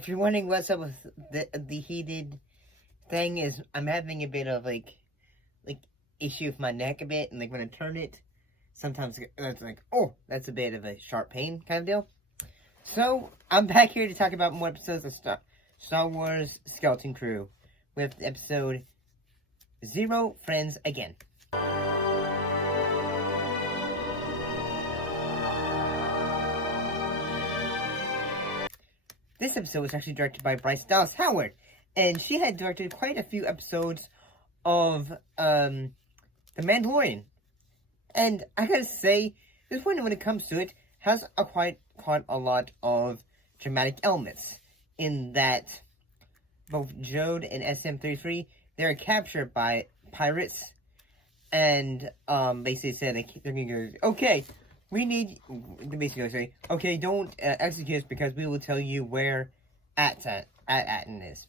if you're wondering what's up with the heated thing, is I'm having a bit of like issue with my neck a bit, and like when I turn it, sometimes it's like, oh, that's a bit of a sharp pain kind of deal. So I'm back here to talk about more episodes of Star Wars Skeleton Crew with episode 0, Friends Again. This episode was actually directed by Bryce Dallas Howard, and she had directed quite a few episodes of The Mandalorian. And I gotta say, this one, when it comes to it, has quite a lot of dramatic elements, in that both Jode and SM-33, they're captured by pirates, and basically said they're gonna go, okay, we need, basically say, okay, don't execute us because we will tell you where Atten is.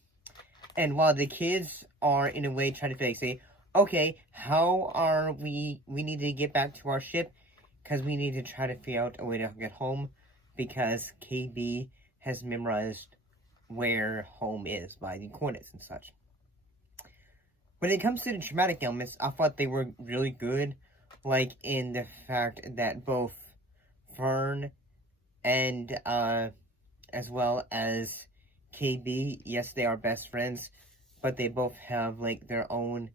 And while the kids are in a way trying to say, okay, how are we need to get back to our ship because we need to try to figure out a way to get home because KB has memorized where home is by the coordinates and such. When it comes to the dramatic elements, I thought they were really good, like in the fact that both Fern and as well as KB, yes, they are best friends, but they both have like their own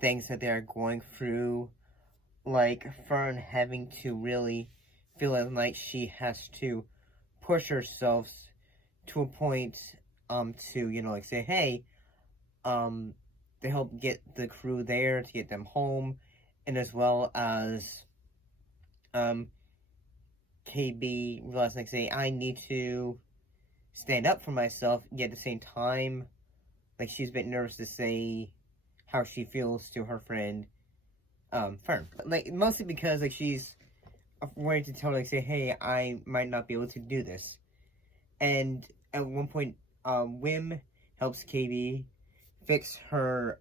things that they're going through, like Fern having to really feel like she has to push herself to a point to, you know, like say, hey, to help get the crew there, to get them home, and as well as KB realizing, like, say, I need to stand up for myself, yet at the same time, like, she's a bit nervous to say how she feels to her friend, Fern. Like, mostly because, like, she's afraid to tell, like, say, hey, I might not be able to do this. And at one point, Wim helps KB fix her,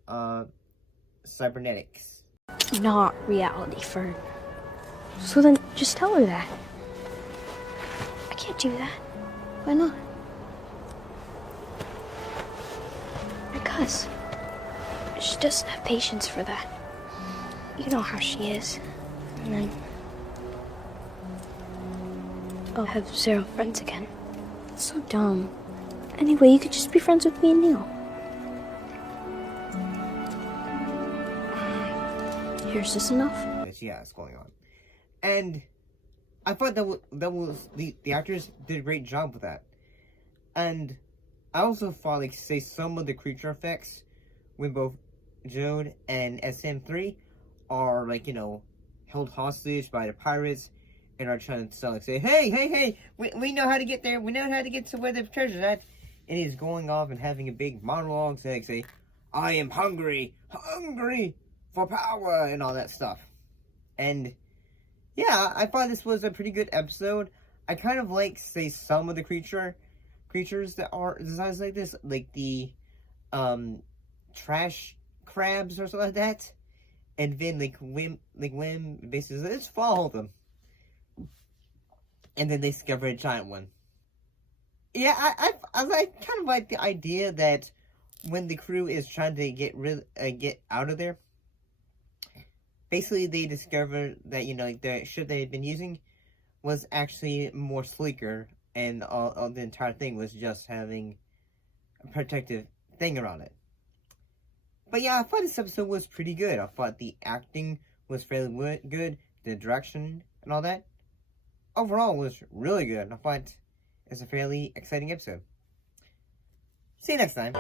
cybernetics. It's not reality, Fern. So then, just tell her that. I can't do that. Why not? Because she doesn't have patience for that. You know how she is. And then I'll have 0 friends again. It's so dumb. Anyway, you could just be friends with me and Neil. Here's this enough? That she has going on. And I thought that was the actors did a great job with that. And I also thought, like, say, some of the creature effects when both Jode and SM-3 are, like, you know, held hostage by the pirates and are trying to sell, like, say, hey, we know how to get there, we know how to get to where the treasure's at. And he's going off and having a big monologue saying, like, say, I am hungry for power and all that stuff. And yeah, I thought this was a pretty good episode. I kind of like, say, some of the creatures that are designs like this, like the trash crabs or something like that. And then like Wim basically says, let's follow them. And then they discover a giant one. Yeah, I kind of like the idea that when the crew is trying to get out of there, basically they discover that, you know, like the ship they had been using was actually more sleeker, and all the entire thing was just having a protective thing around it. But yeah, I thought this episode was pretty good. I thought the acting was fairly good, the direction and all that overall was really good. I thought it's a fairly exciting episode. See you next time.